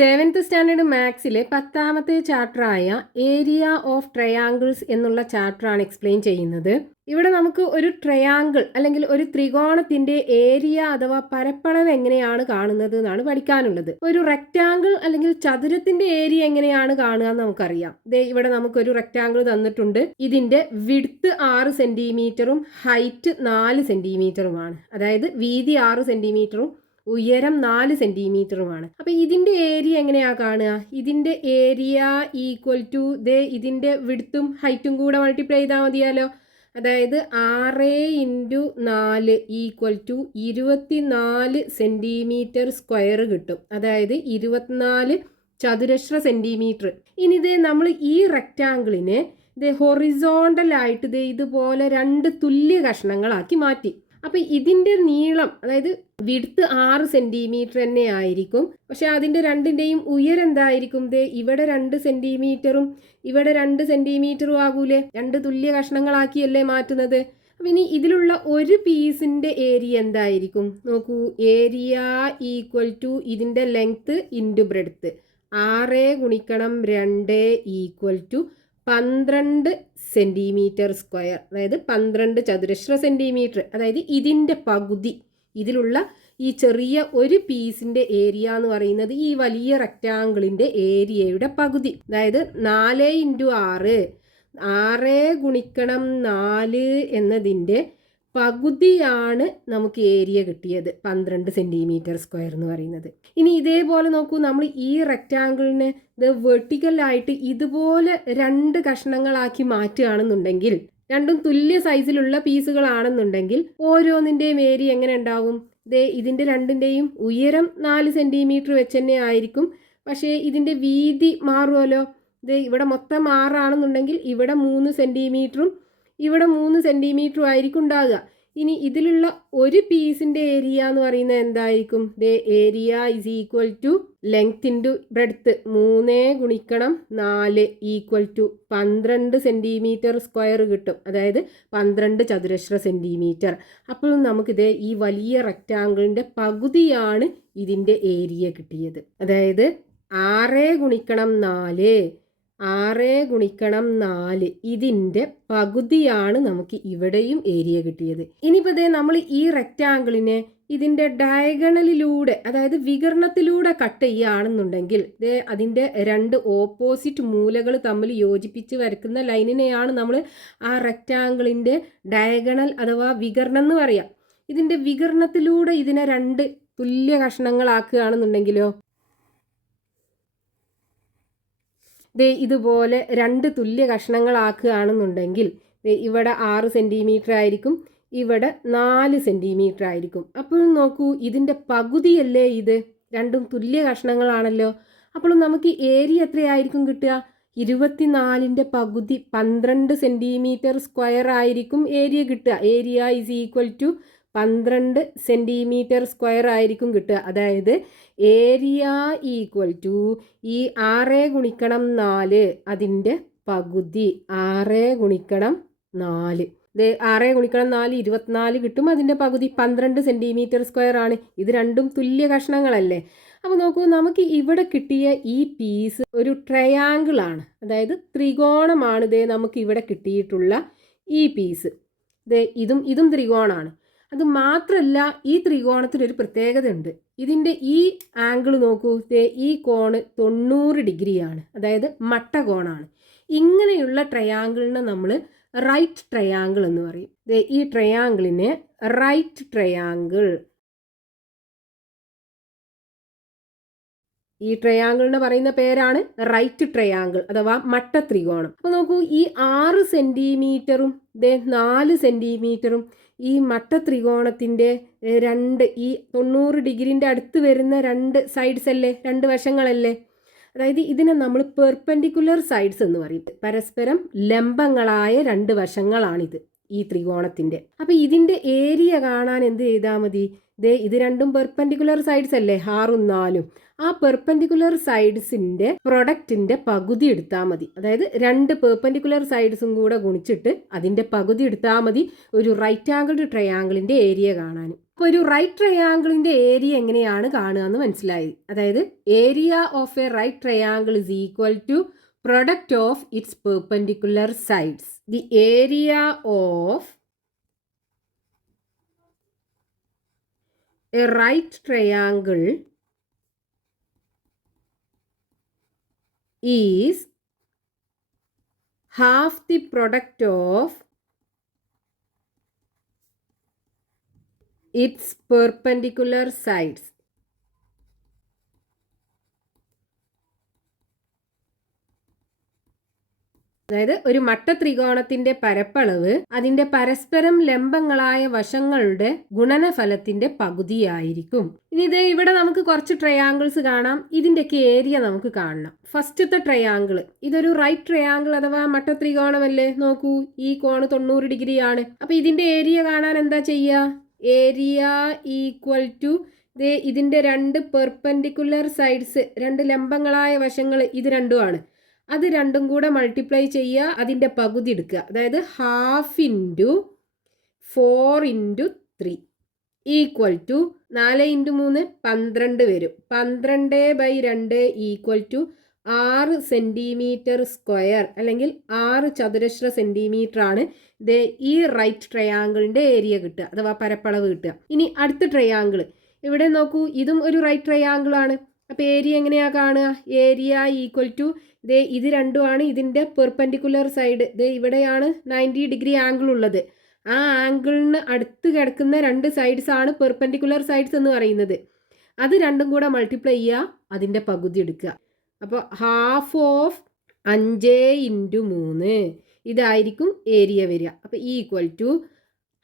Seventh standard മാത്സിലെ 10ാമത്തെ ചാപ്റ്ററായ ഏരിയ ഓഫ് ട്രയാങ്കിൾസ് എന്നുള്ള ചാപ്റ്ററാണ് എക്സ്പ്ലെയിൻ ചെയ്യുന്നത്. ഇവിടെ നമുക്ക് ഒരു ട്രയാങ്കിൾ അല്ലെങ്കിൽ ഒരു ത്രികോണത്തിന്റെ ഏരിയ അഥവാ പരപ്പളവ് എങ്ങനെയാണ് കാണുന്നത് എന്നാണ് പഠിക്കാനുള്ളത്. ഒരു റെക്റ്റാങ്കിൾ അല്ലെങ്കിൽ ചതുരത്തിന്റെ ഏരിയ എങ്ങനെയാണ് കാണുക എന്ന് നമുക്കറിയാം. ഇവിടെ നമുക്കൊരു റെക്റ്റാങ്കിൾ തന്നിട്ടുണ്ട്. ഇതിന്റെ വിഡ്ത്ത് 6 സെന്റിമീറ്ററും ഹൈറ്റ് 4 സെന്റിമീറ്ററുമാണ്. അതായത് വീതി 6 സെന്റിമീറ്ററും ഉയരം 4 സെന്റിമീറ്ററുമാണ്. അപ്പൊ ഇതിന്റെ ഏരിയ എങ്ങനെയാ കാണുക? ഇതിന്റെ ഏരിയ ഈക്വൽ ടു ഇതിന്റെ വിഡ്ത്തും ഹൈറ്റും കൂടെ മൾട്ടിപ്ലൈ ചെയ്താൽ മതിയാലോ. അതായത് 6 × 4 ഈക്വൽ ടു 24 സെന്റിമീറ്റർ സ്ക്വയർ കിട്ടും. അതായത് 24 ചതുരശ്ര സെന്റിമീറ്റർ. ഇനി നമ്മൾ ഈ റെക്റ്റാങ്കിളിനെ ഹൊറിസോണ്ടൽ ആയിട്ട് ഇതുപോലെ 2 തുല്യ കഷ്ണങ്ങളാക്കി മാറ്റി. അപ്പൊ ഇതിന്റെ നീളം, അതായത് വിഡ്ത്ത് 6 സെന്റിമീറ്റർ തന്നെ ആയിരിക്കും. പക്ഷെ അതിന്റെ രണ്ടിന്റെയും ഉയരം എന്തായിരിക്കും? ഇവിടെ 2 സെന്റിമീറ്ററും ഇവിടെ 2 സെന്റിമീറ്ററും ആകൂലേ? 2 തുല്യ കഷ്ണങ്ങളാക്കിയല്ലേ മാറ്റുന്നത്. അപ്പൊ ഇനി ഇതിലുള്ള ഒരു പീസിന്റെ ഏരിയ എന്തായിരിക്കും? നോക്കൂ, ഏരിയ ഈക്വൽ ടു ഇതിന്റെ length into breadth. 6 × 2 equal to 12 centimetre square. അതായത് 12 ചതുരശ്ര സെന്റിമീറ്റർ. അതായത് ഇതിന്റെ പകുതി, ഇതിലുള്ള ഈ ചെറിയ ഒരു പീസിന്റെ ഏരിയ എന്ന് പറയുന്നത് ഈ വലിയ റെക്റ്റാങ്കിളിന്റെ ഏരിയയുടെ പകുതി. അതായത് 4 × 6 6 × 4 എന്നതിന്റെ പകുതിയാണ് നമുക്ക് ഏരിയ കിട്ടിയത്, 12 സെന്റിമീറ്റർ സ്ക്വയർ എന്ന് പറയുന്നത്. ഇനി ഇതേപോലെ നോക്കൂ, നമ്മൾ ഈ റെക്റ്റാങ്കിളിനെ വെർട്ടിക്കലായിട്ട് ഇതുപോലെ 2 കഷ്ണങ്ങളാക്കി മാറ്റുകയാണെന്നുണ്ടെങ്കിൽ, രണ്ടും തുല്യ സൈസിലുള്ള പീസുകളാണെന്നുണ്ടെങ്കിൽ ഓരോന്നിൻ്റെയും ഏരിയ എങ്ങനെ ഉണ്ടാവും? ഇതിൻ്റെ രണ്ടിൻ്റെയും ഉയരം 4 സെന്റിമീറ്റർ വെച്ച് തന്നെ ആയിരിക്കും. പക്ഷേ ഇതിൻ്റെ വീതി മാറുമല്ലോ. ഇവിടെ മൊത്തം 6 ആണെന്നുണ്ടെങ്കിൽ ഇവിടെ 3 സെന്റിമീറ്ററും ഇവിടെ 3 സെന്റിമീറ്ററും ആയിരിക്കും ഉണ്ടാകുക. ഇനി ഇതിലുള്ള ഒരു പീസിന്റെ ഏരിയ എന്ന് പറയുന്നത് എന്തായിരിക്കും? Area is equal to length into breadth. 3 × 4 equal to 12 centimetre square കിട്ടും. അതായത് 12 ചതുരശ്ര സെന്റിമീറ്റർ. അപ്പോഴും നമുക്കിത് ഈ വലിയ റെക്റ്റാങ്കിളിന്റെ പകുതിയാണ് ഇതിന്റെ ഏരിയ കിട്ടിയത്. അതായത് 6 × 4 6 × 4 ഇതിൻ്റെ പകുതിയാണ് നമുക്ക് ഇവിടെയും ഏരിയ കിട്ടിയത്. ഇനിയിപ്പോൾ നമ്മൾ ഈ റെക്റ്റാങ്കിളിനെ ഇതിൻ്റെ ഡയഗണലിലൂടെ, അതായത് വികരണത്തിലൂടെ കട്ട് ചെയ്യുകയാണെന്നുണ്ടെങ്കിൽ അതിൻ്റെ 2 ഓപ്പോസിറ്റ് മൂലകൾ തമ്മിൽ യോജിപ്പിച്ച് വരയ്ക്കുന്ന ലൈനിനെയാണ് നമ്മൾ ആ റെക്റ്റാങ്കിളിൻ്റെ ഡയഗണൽ അഥവാ വികരണം എന്ന് പറയാം. ഇതിൻ്റെ വികരണത്തിലൂടെ ഇതിനെ 2 തുല്യ കഷ്ണങ്ങളാക്കുകയാണെന്നുണ്ടെങ്കിലോ, ഇതുപോലെ 2 തുല്യ കഷ്ണങ്ങളാക്കുകയാണെന്നുണ്ടെങ്കിൽ ഇവിടെ 6 സെന്റിമീറ്റർ ആയിരിക്കും, ഇവിടെ 4 സെന്റിമീറ്റർ ആയിരിക്കും. അപ്പോഴും നോക്കൂ, ഇതിൻ്റെ പകുതിയല്ലേ ഇത്? രണ്ടും തുല്യ കഷ്ണങ്ങളാണല്ലോ. അപ്പോഴും നമുക്ക് ഏരിയ എത്രയായിരിക്കും കിട്ടുക? 24ന്റെ പകുതി 12 സെന്റിമീറ്റർ സ്ക്വയർ ആയിരിക്കും ഏരിയ കിട്ടുക. Area is equal to 12 centimetre square ആയിരിക്കും കിട്ടുക. അതായത് ഏരിയ ഈക്വൽ ടു ഈ 6 × 4 അതിൻ്റെ പകുതി. 6 × 4 6 × 4 24 കിട്ടും. അതിൻ്റെ പകുതി 12 സെന്റിമീറ്റർ സ്ക്വയർ ആണ്. ഇത് രണ്ടും തുല്യ കഷ്ണങ്ങളല്ലേ. അപ്പോൾ നോക്കൂ, നമുക്ക് ഇവിടെ കിട്ടിയ ഈ പീസ് ഒരു ട്രയാങ്കിൾ ആണ്. അതായത് ത്രികോണമാണ് നമുക്ക് ഇവിടെ കിട്ടിയിട്ടുള്ള ഈ പീസ്. ഇതും ത്രികോണമാണ്. അത് മാത്രമല്ല, ഈ ത്രികോണത്തിനൊരു പ്രത്യേകത ഉണ്ട്. ഇതിൻ്റെ ഈ ആംഗിൾ നോക്കൂ, ഈ കോണ് 90 ഡിഗ്രിയാണ്. അതായത് മട്ടകോണാണ്. ഇങ്ങനെയുള്ള ട്രയാങ്കിളിനെ നമ്മൾ റൈറ്റ് ട്രയാങ്കിൾ എന്ന് പറയും. ഈ ട്രയാങ്കിളിനെ റൈറ്റ് ട്രയാങ്കിൾ, ഈ ട്രയാങ്കിളിന് പറയുന്ന പേരാണ് റൈറ്റ് ട്രയാങ്കിൾ അഥവാ മട്ട ത്രികോണം. അപ്പോൾ നോക്കൂ, ഈ 6 സെന്റിമീറ്ററും 4 സെന്റിമീറ്ററും ഈ മട്ട ത്രികോണത്തിൻ്റെ 2 ഈ 90 ഡിഗ്രിൻ്റെ അടുത്ത് വരുന്ന 2 സൈഡ്സ് അല്ലേ, 2 വശങ്ങളല്ലേ. അതായത് ഇതിനെ നമ്മൾ പെർപെൻഡിക്കുലർ സൈഡ്സ് എന്ന് പറയും. പരസ്പരം ലംബങ്ങളായ 2 വശങ്ങളാണിത് ഈ ത്രികോണത്തിൻ്റെ. അപ്പോൾ ഇതിൻ്റെ ഏരിയ കാണാൻ എന്ത് ചെയ്താൽ മതി? ഇത് രണ്ടും പെർപെൻഡിക്കുലർ സൈഡ്സ് അല്ലേ, 6ഉം 4ഉം. ആ പെർപെൻഡിക്കുലർ സൈഡ്സിൻ്റെ പ്രൊഡക്റ്റിൻ്റെ പകുതി എടുത്താൽ മതി. അതായത് 2 പെർപെൻഡിക്കുലർ സൈഡ്സും കൂടെ ഗുണിച്ചിട്ട് അതിൻ്റെ പകുതി എടുത്താൽ മതി ഒരു റൈറ്റ് ആംഗിൾഡ് ട്രയാങ്കിളിൻ്റെ ഏരിയ കാണാൻ. അപ്പോൾ ഒരു റൈറ്റ് ട്രയാങ്കിളിൻ്റെ ഏരിയ എങ്ങനെയാണ് കാണുക എന്ന് മനസ്സിലായി. അതായത് area of a right triangle is equal to product of its perpendicular sides. The area of a right triangle is half the product of its perpendicular sides. അതായത് ഒരു മട്ടത്രികോണത്തിന്റെ പരപ്പളവ് അതിന്റെ പരസ്പരം ലംബങ്ങളായ വശങ്ങളുടെ ഗുണനഫലത്തിന്റെ പകുതിയായിരിക്കും. ഇനി ഇത് ഇവിടെ നമുക്ക് കുറച്ച് ട്രയാങ്കിൾസ് കാണാം. ഇതിന്റെയൊക്കെ ഏരിയ നമുക്ക് കാണണം. ഫസ്റ്റത്തെ ട്രയാങ്കിൾ, ഇതൊരു റൈറ്റ് ട്രയാങ്കിൾ അഥവാ മട്ടത്രികോണമല്ലേ. നോക്കൂ, ഈ കോണ് 90 ഡിഗ്രി ആണ്. അപ്പൊ ഇതിന്റെ ഏരിയ കാണാൻ എന്താ ചെയ്യുക? ഏരിയ ഈക്വൽ ടു ഇതിന്റെ രണ്ട് പെർപെൻഡിക്കുലർ സൈഡ്സ്, രണ്ട് ലംബങ്ങളായ വശങ്ങൾ ഇത് രണ്ടുമാണ്. അത് രണ്ടും കൂടെ മൾട്ടിപ്ലൈ ചെയ്യുക, അതിൻ്റെ പകുതി എടുക്കുക. അതായത് 1/2 × 4 × 3 ഈക്വൽ ടു 4 × 3 12 വരും. 12/2 ഈക്വൽ ടു 6 സെൻറ്റിമീറ്റർ സ്ക്വയർ അല്ലെങ്കിൽ 6 ചതുരശ്ര സെൻറ്റിമീറ്റർ ആണ് ഈ റൈറ്റ് ട്രയാങ്കിളിൻ്റെ ഏരിയ കിട്ടുക അഥവാ പരപ്പളവ് കിട്ടുക. ഇനി അടുത്ത ട്രയാങ്കിൾ ഇവിടെ നോക്കൂ, ഇതും ഒരു റൈറ്റ് ട്രയാങ്കിൾ ആണ്. അപ്പോൾ ഏരിയ എങ്ങനെയാണ് കാണുക? ഏരിയ ഈക്വൽ ടു ഇത് രണ്ടുമാണ് ഇതിൻ്റെ പെർപെൻഡിക്കുലർ സൈഡ്. ഇവിടെയാണ് 90 ഡിഗ്രി ആംഗിൾ ഉള്ളത്. ആ ആംഗിളിന് അടുത്ത് കിടക്കുന്ന രണ്ട് സൈഡ്സ് ആണ് പെർപെൻഡിക്കുലർ സൈഡ്സ് എന്ന് പറയുന്നത്. അത് രണ്ടും കൂടെ മൾട്ടിപ്ലൈ ചെയ്യുക, അതിൻ്റെ പകുതി എടുക്കുക. അപ്പോൾ 1/2 5 × 3 ഇതായിരിക്കും ഏരിയ വരിക. അപ്പോൾ ഈക്വൽ ടു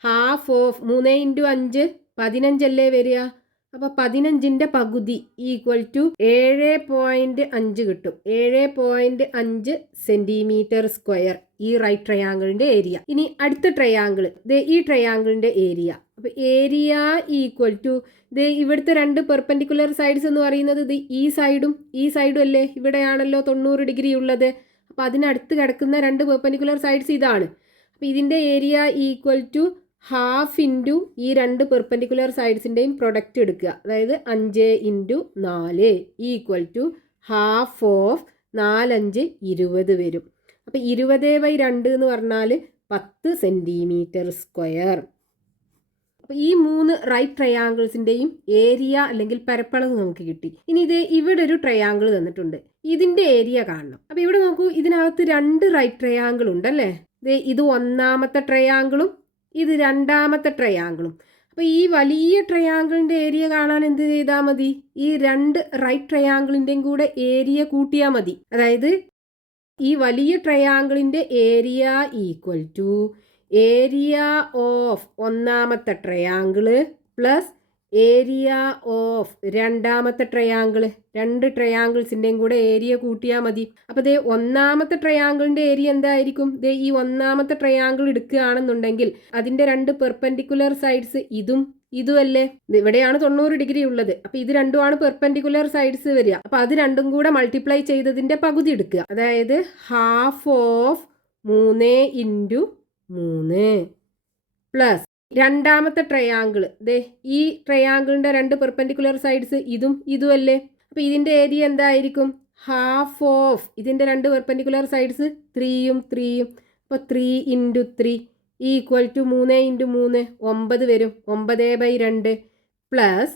1/2 3 × 5 15 അല്ലേ വരിക. അപ്പോൾ 15ന്റെ പകുതി ഈക്വൽ ടു 7.5 കിട്ടും. 7.5 സെൻറ്റിമീറ്റർ സ്ക്വയർ ഈ റൈറ്റ് ട്രയാങ്കിളിൻ്റെ ഏരിയ. ഇനി അടുത്ത ട്രയാങ്കിൾ, ഈ ട്രയാങ്കിളിൻ്റെ ഏരിയ. അപ്പോൾ ഏരിയ ഈക്വൽ ടു ഇവിടുത്തെ രണ്ട് പെർപെൻഡിക്കുലർ സൈഡ്സ് എന്ന് പറയുന്നത് ഈ സൈഡും അല്ലേ. ഇവിടെയാണല്ലോ 90 ഡിഗ്രി ഉള്ളത്. അപ്പോൾ അതിനടുത്ത് കിടക്കുന്ന രണ്ട് പെർപെൻഡിക്കുലർ സൈഡ്സ് ഇതാണ്. അപ്പോൾ ഇതിൻ്റെ ഏരിയ ഈക്വൽ ടു 1/2 ഈ രണ്ട് പെർപെൻഡിക്കുലർ സൈഡ്സിൻ്റെയും പ്രൊഡക്റ്റ് എടുക്കുക. അതായത് 5 × 4 ഈക്വൽ ടു 1/2 4 5 20 വരും. അപ്പോൾ 20/2 എന്ന് പറഞ്ഞാൽ 10 സെൻറ്റിമീറ്റർ സ്ക്വയർ. അപ്പോൾ ഈ 3 റൈറ്റ് ട്രയാങ്കിൾസിൻ്റെയും ഏരിയ അല്ലെങ്കിൽ പരപ്പളവ് നമുക്ക് കിട്ടി. ഇനി ഇവിടെ ഒരു ട്രയാങ്കിൾ തന്നിട്ടുണ്ട്, ഇതിൻ്റെ ഏരിയ കാണണം. അപ്പോൾ ഇവിടെ നോക്കൂ, ഇതിനകത്ത് രണ്ട് റൈറ്റ് ട്രയാങ്കിൾ ഉണ്ടല്ലേ. ഇത് ഒന്നാമത്തെ ട്രയാങ്കിളും ഇത് രണ്ടാമത്തെ ട്രയാങ്കിളും. അപ്പോൾ ഈ വലിയ ട്രയാങ്കിളിൻ്റെ ഏരിയ കാണാൻ എന്ത് ചെയ്താൽ മതി? ഈ രണ്ട് റൈറ്റ് ട്രയാങ്കിളിൻ്റെയും കൂടെ ഏരിയ കൂട്ടിയാൽ മതി. അതായത് ഈ വലിയ ട്രയാങ്കിളിൻ്റെ area equal to area of ഒന്നാമത്തെ ട്രയാങ്കിള് പ്ലസ് ഏരിയ ഓഫ് രണ്ടാമത്തെ ട്രയാങ്കിള്. രണ്ട് ട്രയാങ്കിൾസിൻ്റെയും കൂടെ ഏരിയ കൂട്ടിയാൽ മതി. അപ്പോൾ ഒന്നാമത്തെ ട്രയാങ്കിളിൻ്റെ ഏരിയ എന്തായിരിക്കും? ഈ ഒന്നാമത്തെ ട്രയാങ്കിൾ എടുക്കുകയാണെന്നുണ്ടെങ്കിൽ അതിൻ്റെ രണ്ട് പെർപെൻഡിക്കുലർ സൈഡ്സ് ഇതും അല്ലേ. ഇവിടെയാണ് 90 ഡിഗ്രി ഉള്ളത്. അപ്പോൾ ഇത് രണ്ടുമാണ് പെർപെൻഡിക്കുലർ സൈഡ്സ് വരിക. അപ്പോൾ അത് രണ്ടും കൂടെ മൾട്ടിപ്ലൈ ചെയ്തതിൻ്റെ പകുതി എടുക്കുക. അതായത് 1/2 3 × 3 പ്ലസ് രണ്ടാമത്തെ ട്രയാങ്കിൾ. ഈ ട്രയാങ്കിളിൻ്റെ രണ്ട് പെർപെൻഡിക്കുലർ സൈഡ്സ് ഇതും അല്ലേ. അപ്പോൾ ഇതിൻ്റെ ഏരിയ എന്തായിരിക്കും? 1/2 ഇതിൻ്റെ രണ്ട് പെർപെൻഡിക്കുലർ സൈഡ്സ് 3 × 3. അപ്പോൾ 3 × 3 ഈക്വൽ ടു 3 × 3 9 വരും. 9/2 പ്ലസ്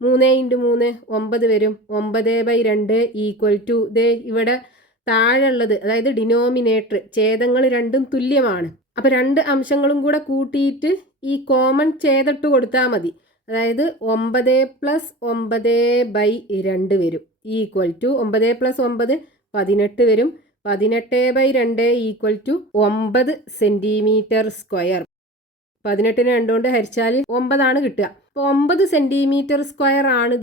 3 × 3 9 വരും. 9/2 ഈക്വൽ ടു ഇവിടെ താഴെയുള്ളത്, അതായത് ഡിനോമിനേറ്റർ ഛേദങ്ങൾ രണ്ടും തുല്യമാണ്. അപ്പോൾ രണ്ട് അംശങ്ങളും കൂടെ കൂട്ടിയിട്ട് ഈ കോമൺ ഛേദമിട്ട് കൊടുത്താൽ മതി. അതായത് 9 + 9/2 വരും. ഈക്വൽ ടു 9 + 9 18 വരും. 18/2 ഈക്വൽ ടു 9 സെൻറ്റിമീറ്റർ സ്ക്വയർ. 18നെ 2 കൊണ്ട് ഹരിച്ചാൽ 9 ആണ് കിട്ടുക. അപ്പോൾ 9 സെൻറ്റിമീറ്റർ സ്ക്വയർ ആണ്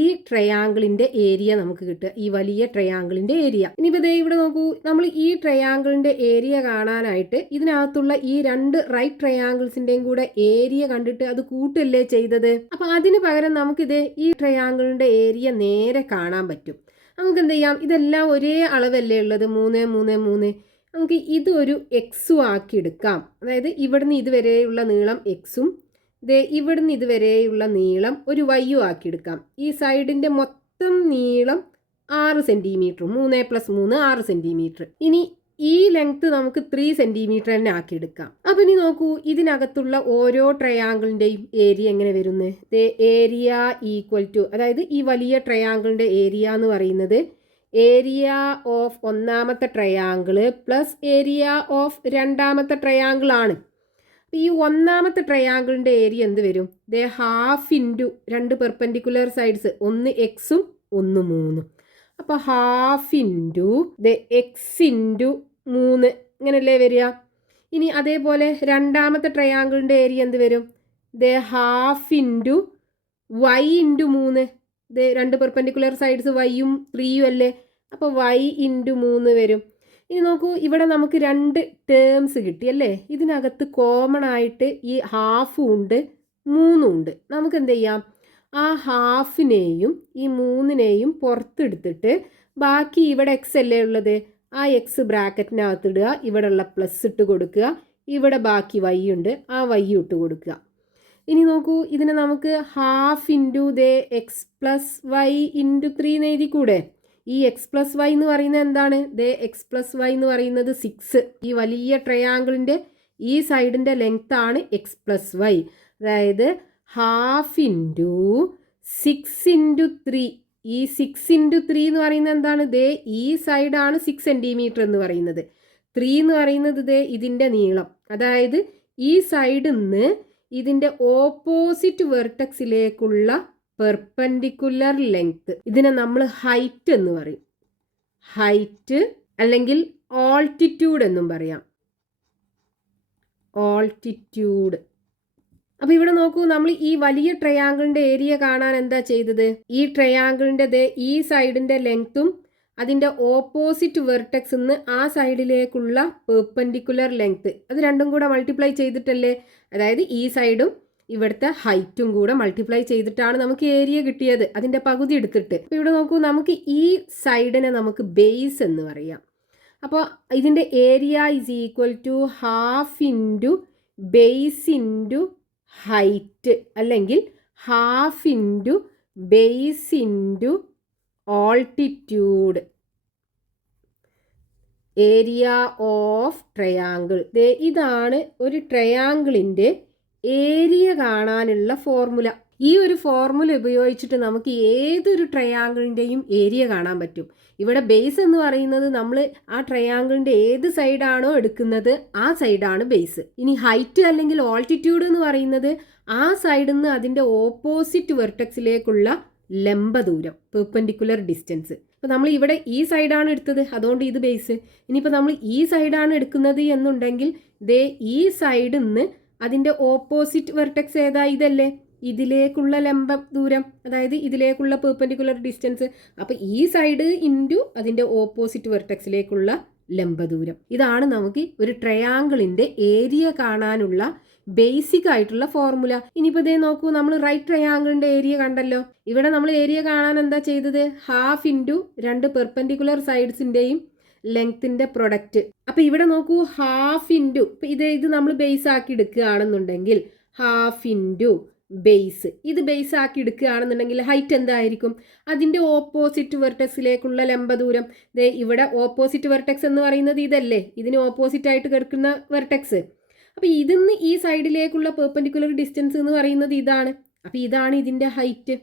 ഈ ട്രയാങ്കിളിൻ്റെ ഏരിയ നമുക്ക് കിട്ടുക, ഈ വലിയ ട്രയാങ്കിളിൻ്റെ ഏരിയ. ഇനിയിപ്പോൾ ഇവിടെ നോക്കൂ, നമ്മൾ ഈ ട്രയാങ്കിളിൻ്റെ ഏരിയ കാണാനായിട്ട് ഇതിനകത്തുള്ള ഈ രണ്ട് റൈറ്റ് ട്രയാങ്കിൾസിൻ്റെയും കൂടെ ഏരിയ കണ്ടിട്ട് അത് കൂട്ടല്ലേ ചെയ്തത്. അപ്പോൾ അതിന് പകരം നമുക്കിത് ഈ ട്രയാങ്കിളിൻ്റെ ഏരിയ നേരെ കാണാൻ പറ്റും. നമുക്ക് എന്ത് ചെയ്യാം, ഇതെല്ലാം ഒരേ അളവല്ലേ ഉള്ളത്, 3 3 3. നമുക്ക് ഇതൊരു എക്സും ആക്കി എടുക്കാം. അതായത് ഇവിടുന്ന് ഇതുവരെയുള്ള നീളം എക്സും ദേ ഇവിടുന്ന് ഇതുവരെയുള്ള നീളം ഒരു വയ്യു ആക്കിയെടുക്കാം. ഈ സൈഡിൻ്റെ മൊത്തം നീളം 6 സെൻറ്റിമീറ്റർ, 3+3 6 സെൻറ്റിമീറ്റർ. ഇനി ഈ ലെങ്ത്ത് നമുക്ക് 3 സെൻറ്റിമീറ്റർ തന്നെ ആക്കിയെടുക്കാം. അപ്പം ഇനി നോക്കൂ, ഇതിനകത്തുള്ള ഓരോ ട്രയാങ്കിളിൻ്റെയും ഏരിയ എങ്ങനെ വരുന്നത്? ദേ ഏരിയ ഈക്വൽ ടു, അതായത് ഈ വലിയ ട്രയാങ്കിളിൻ്റെ ഏരിയ എന്ന് പറയുന്നത് ഏരിയ ഓഫ് ഒന്നാമത്തെ ട്രയാങ്കിള് പ്ലസ് ഏരിയ ഓഫ് രണ്ടാമത്തെ ട്രയാങ്കിൾ ആണ്. ഈ ഒന്നാമത്തെ ട്രയാങ്കിളിൻ്റെ ഏരിയ എന്ത് വരും? ദേ ഹാഫ് ഇൻറ്റു 2 പെർപെൻഡിക്കുലർ സൈഡ്സ്, ഒന്ന് എക്സും ഒന്ന് 3. അപ്പോൾ ഹാഫ് ഇൻറ്റു ദേ എക്സ് ഇൻറ്റു 3 ഇങ്ങനെയല്ലേ വരിക. ഇനി അതേപോലെ രണ്ടാമത്തെ ട്രയാങ്കിളിൻ്റെ ഏരിയ എന്ത് വരും? ദേ ഹാഫ് ഇൻറ്റു വൈ ഇൻറ്റു 3. ദേ 2 പെർപെൻഡിക്കുലർ സൈഡ്സ് വൈയും 3യും അല്ലേ, അപ്പോൾ വൈ ഇൻറ്റു 3 വരും. ഇനി നോക്കൂ, ഇവിടെ നമുക്ക് 2 ടേംസ് കിട്ടി അല്ലേ. ഇതിനകത്ത് കോമൺ ആയിട്ട് ഈ ഹാഫും ഉണ്ട് 3ഉം ഉണ്ട്. നമുക്ക് എന്ത് ചെയ്യാം? ആ ഹാഫിനെയും ഈ 3നെയും പുറത്തെടുത്തിട്ട് ബാക്കി ഇവിടെ എക്സ് അല്ലേ ഉള്ളത്, ആ എക്സ് ബ്രാക്കറ്റിനകത്ത് ഇടുക, ഇവിടെ ഉള്ള പ്ലസ് ഇട്ട് കൊടുക്കുക, ഇവിടെ ബാക്കി വൈ ഉണ്ട്, ആ വൈ ഇട്ട് കൊടുക്കുക. ഇനി നോക്കൂ, ഇതിനെ നമുക്ക് ഹാഫ് ഇൻറ്റു ദേ എക്സ് പ്ലസ് വൈ ഇൻറ്റു 3 എന്ന് എഴുതിക്കൂടെ? ഈ എക്സ് പ്ലസ് വൈ എന്ന് പറയുന്നത് എന്താണ്? ദേ എക്സ് പ്ലസ് വൈ എന്ന് പറയുന്നത് 6. ഈ വലിയ ട്രയാങ്കിളിൻ്റെ ഈ സൈഡിൻ്റെ ലെങ്ത് ആണ് എക്സ് പ്ലസ് വൈ. അതായത് ഹാഫ് ഇൻറ്റു 6 ഇൻറ്റു 3. ഈ 6 ഇൻറ്റു 3 എന്ന് പറയുന്നത് എന്താണ്? ദേ ഈ സൈഡാണ് 6 സെൻറ്റിമീറ്റർ എന്ന് പറയുന്നത്. 3 എന്ന് പറയുന്നത് ദേ ഇതിൻ്റെ നീളം, അതായത് ഈ സൈഡിൽ നിന്ന് ഇതിൻ്റെ ഓപ്പോസിറ്റ് വെർട്ടക്സിലേക്കുള്ള പെർപെൻഡിക്കുലർ ലെങ്ത്. ഇതിനെ നമ്മൾ ഹൈറ്റ് എന്ന് പറയും. ഹൈറ്റ് അല്ലെങ്കിൽ ഓൾട്ടിറ്റ്യൂഡ് എന്നും പറയാം. ഓൾട്ടിറ്റ്യൂഡ്. അപ്പോൾ ഇവിടെ നോക്കൂ, നമ്മൾ ഈ വലിയ ട്രയാങ്കിളിൻ്റെ ഏരിയ കാണാൻ എന്താ ചെയ്തത്? ഈ ട്രയാങ്കിളിൻ്റെ ഈ സൈഡിൻ്റെ ലെങ്ത്തും അതിൻ്റെ ഓപ്പോസിറ്റ് വെർട്ടെക്സ് നിന്ന് ആ സൈഡിലേക്കുള്ള പെർപെൻഡിക്കുലർ ലെങ്ത്ത്, അത് രണ്ടും കൂടെ മൾട്ടിപ്ലൈ ചെയ്തിട്ടല്ലേ, അതായത് ഈ സൈഡും ഇവിടുത്തെ ഹൈറ്റും കൂടെ മൾട്ടിപ്ലൈ ചെയ്തിട്ടാണ് നമുക്ക് ഏരിയ കിട്ടിയത്, അതിൻ്റെ പകുതി എടുത്തിട്ട്. അപ്പോൾ ഇവിടെ നോക്കൂ, നമുക്ക് ഈ സൈഡിനെ നമുക്ക് ബേസ് എന്ന് പറയാം. അപ്പോൾ ഇതിൻ്റെ area is equal to half into base into height, അല്ലെങ്കിൽ half into base into altitude. Area of triangle. ഇതാണ് ഒരു ട്രയാങ്കിളിൻ്റെ ഏരിയ കാണാനുള്ള ഫോർമുല. ഈ ഒരു ഫോർമുല ഉപയോഗിച്ചിട്ട് നമുക്ക് ഏതൊരു ട്രയാങ്കിളിൻ്റെയും ഏരിയ കാണാൻ പറ്റും. ഇവിടെ ബേസ് എന്ന് പറയുന്നത് നമ്മൾ ആ ട്രയാങ്കിളിൻ്റെ ഏത് സൈഡാണോ എടുക്കുന്നത് ആ സൈഡാണ് ബേസ്. ഇനി ഹൈറ്റ് അല്ലെങ്കിൽ ഓൾട്ടിറ്റ്യൂഡ് എന്ന് പറയുന്നത് ആ സൈഡിൽ നിന്ന് അതിൻ്റെ ഓപ്പോസിറ്റ് വെർട്ടെക്സിലേക്കുള്ള ലംബ ദൂരം, പെർപെൻഡിക്കുലർ ഡിസ്റ്റൻസ്. അപ്പോൾ നമ്മൾ ഇവിടെ ഈ സൈഡാണ് എടുത്തത്, അതുകൊണ്ട് ഇത് ബേസ്. ഇനിയിപ്പോൾ നമ്മൾ ഈ സൈഡാണ് എടുക്കുന്നത് എന്നുണ്ടെങ്കിൽ ദേ ഈ സൈഡിൽ നിന്ന് അതിൻ്റെ ഓപ്പോസിറ്റ് വെർട്ടെക്സ് ഏതാ? ഇതല്ലേ, ഇതിലേക്കുള്ള ലംബ ദൂരം, അതായത് ഇതിലേക്കുള്ള പെർപെൻഡിക്കുലർ ഡിസ്റ്റൻസ്. അപ്പോൾ ഈ സൈഡ് ഇൻറ്റു അതിൻ്റെ ഓപ്പോസിറ്റ് വെർട്ടെക്സിലേക്കുള്ള ലംബ ദൂരം. ഇതാണ് നമുക്ക് ഒരു ട്രയാങ്കിളിൻ്റെ ഏരിയ കാണാനുള്ള ബേസിക് ആയിട്ടുള്ള ഫോർമുല. ഇനിയിപ്പോൾ ഇതേ നോക്കൂ, നമ്മൾ റൈറ്റ് ട്രയാങ്കിളിൻ്റെ ഏരിയ കണ്ടല്ലോ. ഇവിടെ നമ്മൾ ഏരിയ കാണാൻ എന്താ ചെയ്തത്? ഹാഫ് ഇൻറ്റു 2 പെർപെൻഡിക്കുലർ സൈഡ്സിൻ്റെയും ലെങ്ത്തിൻ്റെ പ്രൊഡക്റ്റ്. അപ്പോൾ ഇവിടെ നോക്കൂ, ഹാഫ് ഇൻറ്റു, ഇത് നമ്മൾ ബേസ് ആക്കി എടുക്കുകയാണെന്നുണ്ടെങ്കിൽ ഹാഫ് ഇൻറ്റു ബേസ്, ഇത് ബേസ് ആക്കി എടുക്കുകയാണെന്നുണ്ടെങ്കിൽ ഹൈറ്റ് എന്തായിരിക്കും? അതിൻ്റെ ഓപ്പോസിറ്റ് വെർട്ടെക്സിലേക്കുള്ള ലംബ ദൂരം. ഇവിടെ ഓപ്പോസിറ്റ് വെർട്ടെക്സ് എന്ന് പറയുന്നത് ഇതല്ലേ, ഇതിന് ഓപ്പോസിറ്റ് ആയിട്ട് കിടക്കുന്ന വെർട്ടെക്സ്. അപ്പോൾ ഇതിന്ന് ഈ സൈഡിലേക്കുള്ള പെർപെൻഡിക്കുലർ ഡിസ്റ്റൻസ് എന്ന് പറയുന്നത് ഇതാണ്. അപ്പോൾ ഇതാണ് ഇതിൻ്റെ ഹൈറ്റ്.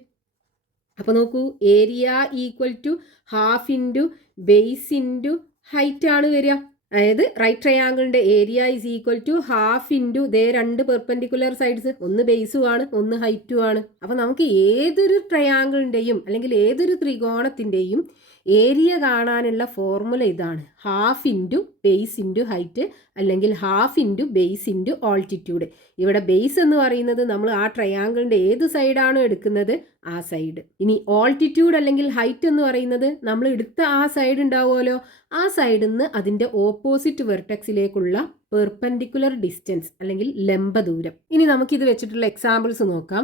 അപ്പോൾ നോക്കൂ, area equal to half into base into height ആണ് വരിക. അതായത് റൈറ്റ് ട്രയാങ്കിളിൻ്റെ area is equal to half into 2 perpendicular sides, ഒന്ന് ബേസും ആണ് ഒന്ന് ഹൈറ്റും ആണ്. അപ്പോൾ നമുക്ക് ഏതൊരു ട്രയാങ്കിളിൻ്റെയും അല്ലെങ്കിൽ ഏതൊരു ത്രികോണത്തിൻ്റെയും ഏരിയ കാണാനുള്ള ഫോർമുല ഇതാണ്: half into base into height, അല്ലെങ്കിൽ half into base into altitude. ഇവിടെ ബേസ് എന്ന് പറയുന്നത് നമ്മൾ ആ ട്രയാങ്കിളിൻ്റെ ഏത് സൈഡാണോ എടുക്കുന്നത് ആ സൈഡ്. ഇനി ഓൾട്ടിറ്റ്യൂഡ് അല്ലെങ്കിൽ ഹൈറ്റ് എന്ന് പറയുന്നത് നമ്മൾ എടുത്ത ആ സൈഡ് ഉണ്ടാവുമല്ലോ, ആ സൈഡിൽ നിന്ന് അതിൻ്റെ ഓപ്പോസിറ്റ് വെർട്ടെക്സിലേക്കുള്ള പെർപെൻഡിക്കുലർ ഡിസ്റ്റൻസ് അല്ലെങ്കിൽ ലംബ ദൂരം. ഇനി നമുക്കിത് വെച്ചിട്ടുള്ള എക്സാമ്പിൾസ് നോക്കാം.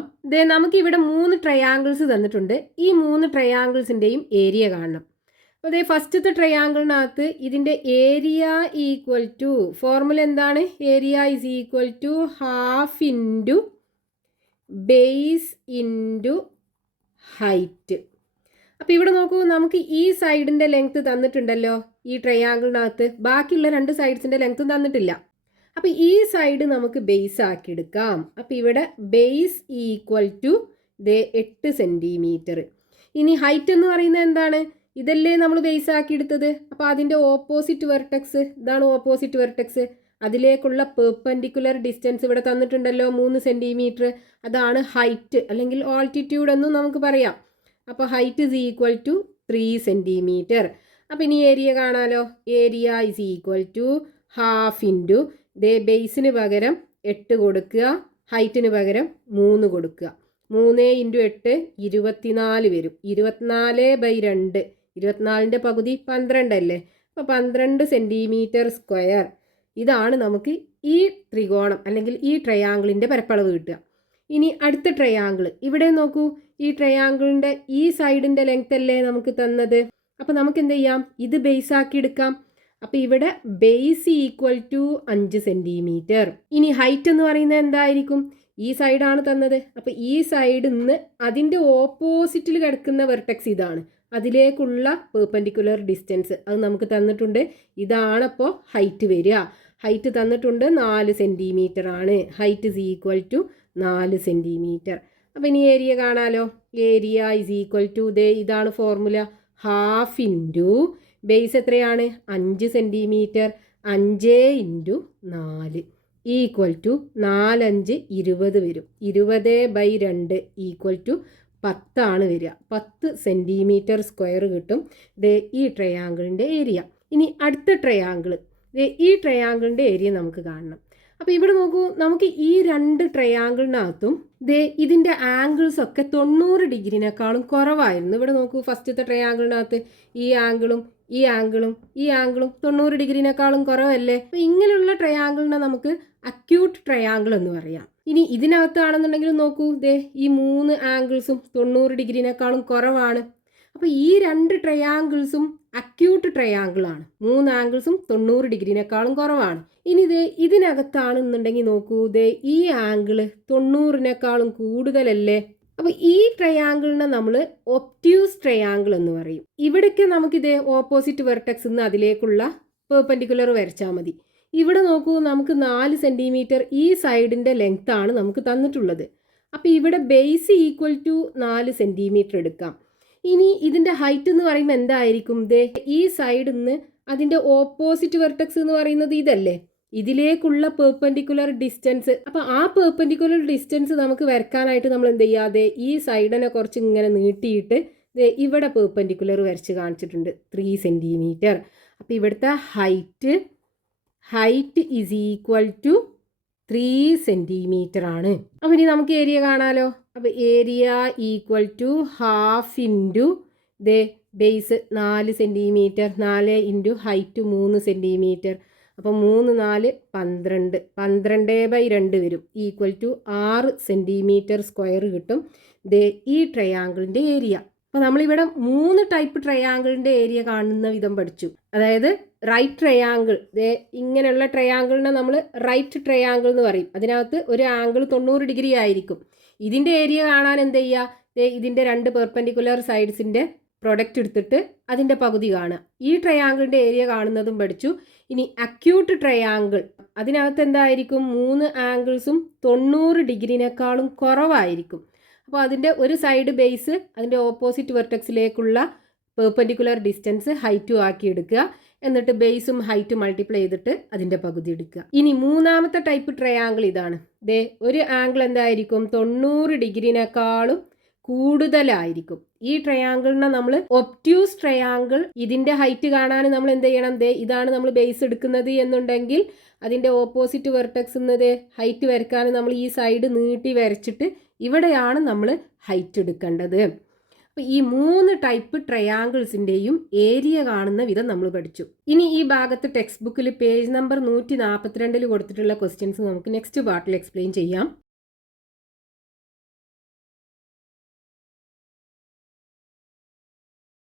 നമുക്കിവിടെ 3 ട്രയാങ്കിൾസ് തന്നിട്ടുണ്ട്. ഈ 3 ട്രയാങ്കിൾസിൻ്റെയും ഏരിയ കാണണം. അപ്പോൾ ഫസ്റ്റത്തെ ട്രയാങ്കിളിനകത്ത് ഇതിൻ്റെ ഏരിയ ഈക്വൽ ടു, ഫോർമുല എന്താണ്? Area is equal to half into base into height. അപ്പോൾ ഇവിടെ നോക്കൂ, നമുക്ക് ഈ സൈഡിൻ്റെ ലെങ്ത്ത് തന്നിട്ടുണ്ടല്ലോ ഈ ട്രയാങ്കിളിനകത്ത്, ബാക്കിയുള്ള രണ്ട് സൈഡ്സിൻ്റെ ലെങ്ത്തും തന്നിട്ടില്ല. അപ്പോൾ ഈ സൈഡ് നമുക്ക് ബേസ് ആക്കി എടുക്കാം. അപ്പോൾ ഇവിടെ ബേസ് ഈക്വൽ ടു 8 സെൻറ്റിമീറ്റർ. ഇനി ഹൈറ്റ് എന്ന് പറയുന്നത് എന്താണ്? ഇതല്ലേ നമ്മൾ ബേസ് ആക്കി എടുത്തത്. അപ്പോൾ അതിൻ്റെ ഓപ്പോസിറ്റ് വെർട്ടെക്സ്, ഇതാണ് ഓപ്പോസിറ്റ് വെർട്ടെക്സ്, അതിലേക്കുള്ള പെർപെൻഡിക്കുലർ ഡിസ്റ്റൻസ് ഇവിടെ തന്നിട്ടുണ്ടല്ലോ 3 സെൻറ്റിമീറ്റർ. അതാണ് ഹൈറ്റ് അല്ലെങ്കിൽ ആൾട്ടിറ്റ്യൂഡ് എന്നും നമുക്ക് പറയാം. അപ്പോൾ height is equal to 3 centimetre. അപ്പോൾ ഇനി ഏരിയ കാണാലോ. Area is equal to half into ബേസിന് പകരം 8 കൊടുക്കുക, ഹൈറ്റിന് പകരം 3 കൊടുക്കുക. 3 ഇൻറ്റു 8 24 വരും. 24/2, 24ൻ്റെ പകുതി 12 അല്ലേ. അപ്പോൾ 12 സെൻറ്റിമീറ്റർ സ്ക്വയർ. ഇതാണ് നമുക്ക് ഈ ത്രികോണം അല്ലെങ്കിൽ ഈ ട്രയാങ്കിളിൻ്റെ പരപ്പളവ് കിട്ടുക. ഇനി അടുത്ത ട്രയാങ്കിൾ ഇവിടെ നോക്കൂ. ഈ ട്രയാങ്കിളിൻ്റെ ഈ സൈഡിൻ്റെ ലെങ്ത് അല്ലേ നമുക്ക് തന്നത്. അപ്പോൾ നമുക്ക് എന്ത് ചെയ്യാം? ഇത് ബേസ് ആക്കി എടുക്കാം. അപ്പോൾ ഇവിടെ ബേസ് ഈക്വൽ ടു 5 സെൻറ്റിമീറ്റർ. ഇനി ഹൈറ്റ് എന്ന് പറയുന്നത് എന്തായിരിക്കും? ഈ സൈഡാണ് തന്നത്. അപ്പോൾ ഈ സൈഡിൽ നിന്ന് അതിൻ്റെ ഓപ്പോസിറ്റിൽ കിടക്കുന്ന വെർട്ടെക്സ് ഇതാണ്, അതിലേക്കുള്ള പെർപെൻഡിക്കുലർ ഡിസ്റ്റൻസ് അത് നമുക്ക് തന്നിട്ടുണ്ട്. ഇതാണപ്പോൾ ഹൈറ്റ് വരിക. ഹൈറ്റ് തന്നിട്ടുണ്ട് 4 സെൻറ്റിമീറ്റർ ആണ്. Height is equal to 4 centimetre. അപ്പോൾ ഇനി ഏരിയ കാണാലോ. ഏരിയ ഇസ് ഈക്വൽ ടു ഇതാണ് ഫോർമുല, ഹാഫ് ഇൻറ്റു ബേസ് എത്രയാണ്? 5 സെൻറ്റിമീറ്റർ. 5 ഇൻറ്റു 4 ഈക്വൽ ടു 4 5 20 വരും. 20/2 ഈക്വൽ ടു 10 ആണ് വരിക. 10 സെൻറ്റിമീറ്റർ സ്ക്വയർ കിട്ടും ഈ ട്രയാങ്കിളിൻ്റെ ഏരിയ. ഇനി അടുത്ത ട്രയാങ്കിൾ, ഈ ട്രയാങ്കിളിൻ്റെ ഏരിയ നമുക്ക് കാണണം. അപ്പോൾ ഇവിടെ നോക്കൂ, നമുക്ക് ഈ രണ്ട് ട്രയാങ്കിളിനകത്തും ഇതിൻ്റെ ആംഗിൾസ് ഒക്കെ 90 ഡിഗ്രിനേക്കാളും കുറവായിരുന്നു. ഇവിടെ നോക്കൂ, ഫസ്റ്റത്തെ ട്രയാങ്കിളിനകത്ത് ഈ ആംഗിളും ഈ ആംഗിളും ഈ ആംഗിളും 90 ഡിഗ്രിനേക്കാളും കുറവല്ലേ. അപ്പോൾ ഇങ്ങനെയുള്ള ട്രയാങ്കിളിനെ നമുക്ക് അക്യൂട്ട് ട്രയാങ്കിൾ എന്ന് പറയാം. ഇനി ഇതിനകത്താണെന്നുണ്ടെങ്കിൽ നോക്കൂ, ഈ 3 ആംഗിൾസും 90 ഡിഗ്രിനേക്കാളും കുറവാണ്. അപ്പോൾ ഈ രണ്ട് ട്രയാങ്കിൾസും അക്യൂട്ട് ട്രയാങ്കിളാണ്. 3 ആംഗിൾസും 90 ഡിഗ്രിനേക്കാളും കുറവാണ്. ഇനി ഇതിനകത്താണെന്നുണ്ടെങ്കിൽ നോക്കൂ, ഈ ആംഗിള് 90നേക്കാളും കൂടുതലല്ലേ. അപ്പോൾ ഈ ട്രയാങ്കിളിനെ നമ്മൾ ഒബ്റ്റ്യൂസ് ട്രയാങ്കിൾ എന്ന് പറയും. ഇവിടേക്ക് നമുക്കിത് ഓപ്പോസിറ്റ് വെർട്ടെക്സ് നിന്ന് അതിലേക്കുള്ള പെർപെൻഡിക്കുലർ വരച്ചാൽ മതി. ഇവിടെ നോക്കൂ, നമുക്ക് 4 സെൻറ്റിമീറ്റർ ഈ സൈഡിൻ്റെ ലെങ്ത് ആണ് നമുക്ക് തന്നിട്ടുള്ളത്. അപ്പോൾ ഇവിടെ ബേസ് ഈക്വൽ ടു 4 സെൻറ്റിമീറ്റർ എടുക്കാം. ഇനി ഇതിൻ്റെ ഹൈറ്റ് എന്ന് പറയുമ്പോൾ എന്തായിരിക്കും? ഈ സൈഡിൽ നിന്ന് അതിൻ്റെ ഓപ്പോസിറ്റ് വെർട്ടെക്സ് എന്ന് പറയുന്നത് ഇതല്ലേ, ഇതിലേക്കുള്ള പെർപെൻഡിക്കുലർ ഡിസ്റ്റൻസ്. അപ്പോൾ ആ പെർപെൻഡിക്കുലർ ഡിസ്റ്റൻസ് നമുക്ക് വരയ്ക്കാനായിട്ട് നമ്മൾ എന്ത് ചെയ്യാതെ ഈ സൈഡിനെ കുറച്ച് ഇങ്ങനെ നീട്ടിയിട്ട് ഇവിടെ പെർപെൻഡിക്കുലർ വരച്ച് കാണിച്ചിട്ടുണ്ട് 3 സെൻറ്റിമീറ്റർ. അപ്പോൾ ഇവിടുത്തെ height is equal to 3 centimetre ആണ്. അപ്പോൾ ഇനി നമുക്ക് ഏരിയ കാണാലോ. അപ്പോൾ area equal to half into base 4 centimetre, 4 into height 3 centimetre. അപ്പോൾ 3 4 12, 12/2 വരും. ഈക്വൽ ടു 6 സെൻറ്റിമീറ്റർ സ്ക്വയർ കിട്ടും ഈ ട്രയാങ്കിളിൻ്റെ ഏരിയ. അപ്പോൾ നമ്മളിവിടെ 3 ടൈപ്പ് ട്രയാങ്കിളിൻ്റെ ഏരിയ കാണുന്ന വിധം പഠിച്ചു. അതായത് റൈറ്റ് ട്രയാങ്കിൾ, ഇങ്ങനെയുള്ള ട്രയാങ്കിളിനെ നമ്മൾ റൈറ്റ് ട്രയാങ്കിൾ എന്ന് പറയും. അതിനകത്ത് ഒരു ആംഗിൾ 90 ഡിഗ്രി ആയിരിക്കും. ഇതിൻ്റെ ഏരിയ കാണാൻ എന്ത് ചെയ്യുക? ഇതിൻ്റെ 2 പെർപെൻഡിക്കുലർ സൈഡ്സിൻ്റെ പ്രൊഡക്റ്റ് എടുത്തിട്ട് അതിൻ്റെ പകുതി കാണുക. ഈ ട്രയാങ്കിളിൻ്റെ ഏരിയ കാണുന്നതും പഠിച്ചു. ഇനി അക്യൂട്ട് ട്രയാങ്കിൾ, അതിനകത്ത് എന്തായിരിക്കും? 3 ആംഗിൾസും 90 ഡിഗ്രിനേക്കാളും കുറവായിരിക്കും. അപ്പോൾ അതിൻ്റെ ഒരു സൈഡ് ബേസ് അതിൻ്റെ ഓപ്പോസിറ്റ് വെർട്ടെക്സിലേക്കുള്ള പെർപെൻഡിക്കുലർ ഡിസ്റ്റൻസ് ഹൈറ്റും ആക്കി എടുക്കുക. എന്നിട്ട് ബേസും ഹൈറ്റ് മൾട്ടിപ്ലൈ ചെയ്തിട്ട് അതിൻ്റെ പകുതി എടുക്കുക. ഇനി മൂന്നാമത്തെ ടൈപ്പ് ട്രയാങ്കിൾ ഇതാണ്. ഒരു ആംഗിൾ എന്തായിരിക്കും? 90 ഡിഗ്രിനേക്കാളും കൂടുതലായിരിക്കും. ഈ ട്രയാങ്കിളിനെ നമ്മൾ ഒബ്റ്റ്യൂസ് ട്രയാങ്കിൾ. ഇതിൻ്റെ ഹൈറ്റ് കാണാൻ നമ്മൾ എന്ത് ചെയ്യണം? ഇതാണ് നമ്മൾ ബേസ് എടുക്കുന്നത് എന്നുണ്ടെങ്കിൽ അതിൻ്റെ ഓപ്പോസിറ്റ് വെർട്ടെക്സ് എന്നത് ഹൈറ്റ് വരയ്ക്കാൻ നമ്മൾ ഈ സൈഡ് നീട്ടി വരച്ചിട്ട് ഇവിടെയാണ് നമ്മൾ ഹൈറ്റ് എടുക്കേണ്ടത്. അപ്പോൾ ഈ 3 ടൈപ്പ് ട്രയാങ്കിൾസിൻ്റെയും ഏരിയ കാണുന്ന വിധം നമ്മൾ പഠിച്ചു. ഇനി ഈ ഭാഗത്ത് ടെക്സ്റ്റ് ബുക്കിൽ പേജ് നമ്പർ 142 കൊടുത്തിട്ടുള്ള ക്വസ്റ്റ്യൻസ് നമുക്ക് നെക്സ്റ്റ് പാർട്ടിൽ എക്സ്പ്ലെയിൻ ചെയ്യാം.